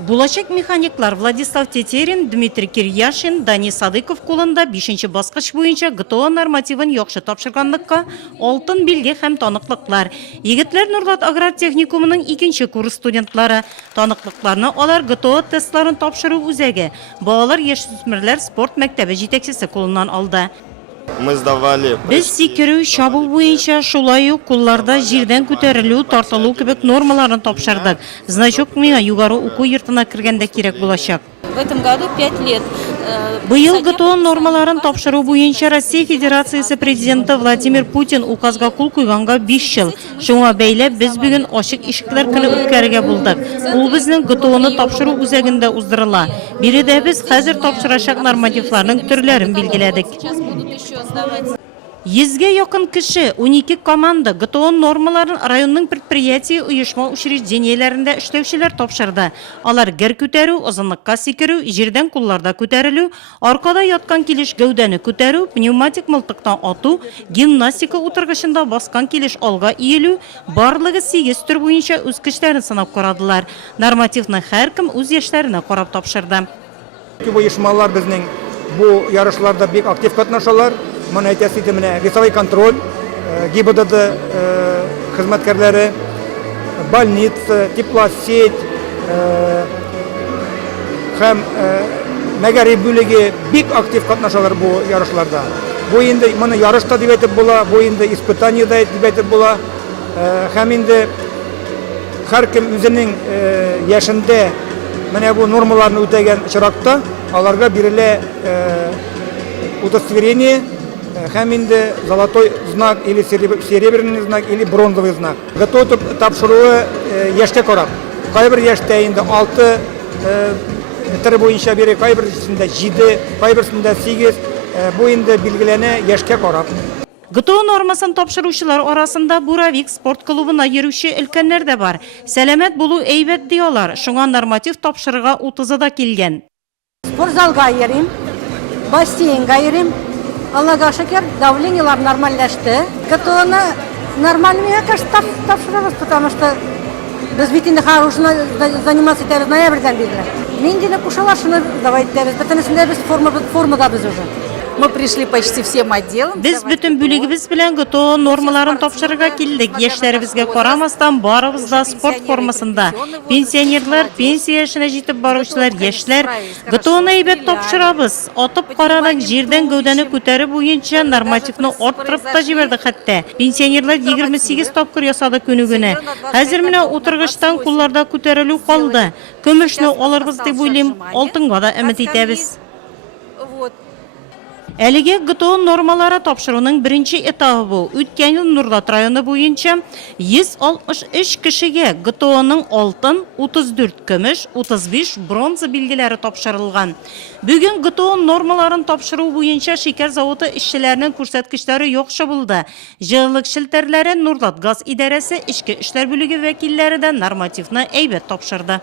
Булачак механиклар Владислав Тетерин, Дмитрий Кирьяшин, Дани Садыков кулында 5-нче баскыч буенча ГТО нормативын яхшы тапшырганлыкка алтын билге һәм таныклыклар. Егетләр Нурлат аграр техникумының 2-нче курс студентлары. Таныклыкларны алар ГТО тестларын тапшыру үзәге, балалар яшүсмерләр спорт мәктәбе җитәкчесе кулыннан алды. Мы сдавали. Без сикерү, чабу буенча шулай ук кулларда җирдән күтәрелү, тартылу кебек нормаларын тапшырдык. Значок миңа югары уку йортына кергәндә кирәк булачак. В этом году 5 лет. Быел ГТО нормаларын тапшыру буенча Россия Федерациясе президенты Владимир Путин указга кул куйганга 5 ел. Шуңа бәйләп без бүген ачык ишекләр көне үткәрергә булдык. Ул безнең ГТОны тапшыру үзәгендә уздырыла. Биредә без хәзер тапшырачак нормативларның төрләрен билгеләдек. 100-ге якын кеше, 12 команда ГТО нормаларын районның предприятие оешма учреждениеләрендә эшләүчеләр тапшырды. Алар гер күтәрү, озынлыкка сикерү, җирдән кулларда күтәрелү, аркада яткан килеш гәүдәне күтәрү, пневматик мылтыктан ату, гимнастика утыргычында баскан килеш алга иелү, барлыгы 8 төр буенча үз көчләрен сынап карадылар. Нормативны һәркем үз яшьләренә карап тапшырды. Оешмалар безнең бу ярышларда бик актив катнашалар. Моны әйтәсе менә весовой контроль, ГИБДД хезмәткәрләре, больница, теплосеть һәм мәгариф бүлеге бик актив катнашалар бу ярышларда. Бу инде моны ярышта дип әйтеп була, бу инде испытаниедә дип әйтеп була. Һәм инде һәркем үзенең яшендә менә бу нормаларны үтәгән чиракта аларга бирелә удостоверение, һәм инде золотой знак или серебряный знак или бронзовый знак. ГТО тапшыруы яшькә карап. Кайбер яшьтә инде 6 төр буенча бирә, кайберсендә 7, кайберсендә 8. Бу инде билгеләнә яшькә карап. ГТО нормасын тапшыручылар арасында Буравик спорт клубына йөрүче өлкәннәр дә бар. Сәламәт булу әйбәт диялар. Шуңа норматив тапшырырга 30-да килгән. Спортзалга йөрим, бассейнга йөрим. Аллага шөкер, давлениелар нормальләште. ГТОны нормально, мне кажется, тапшырабыз, потому что без бит инде хорошо заниматься итәбез ноябрьдән бирле. Мин дине кушалар шуны давай итәбез. Бөтенесендә без формада без уже. Мы пришли почти всем отделам. Без бүтән бүлегебез белән ГТО нормаларын тапшырырга килдек. Яшьләребезгә карамастан барыбыз да спорт формасында. Пенсионерлар, пенсия яшенә җитеп баручылар, яшьләр ГТОны әйбәт тапшырабыз. Атып карадык, җирдән гәүдәне күтәрү буенча нормативны арттырып та җибәрдек хәтта. Пенсионерлар 28 тапкыр ясады күнегенә. Хәзер менә утыргычтан кулларда күтәрелү калды. Көмешне алырбыз дип уйлыйм, алтынга да өмет итәбез. Әлеге ГТО нормалары тапшыруның беренче этабы бу. Үткән ел Нурлат районы буенча 163 кешегә ГТОның алтын, 34 көмеш, 35 бронза билгеләре тапшырылган. Бүген ГТО нормаларын тапшыру буенча шикәр заводы эшчеләренең күрсәткечләре яхшы булды. Җылылык шелтәрләре Нурлат газ идарәсе, эчке эшләр бүлеге вәкилләре дә нормативны әйбәт тапшырды.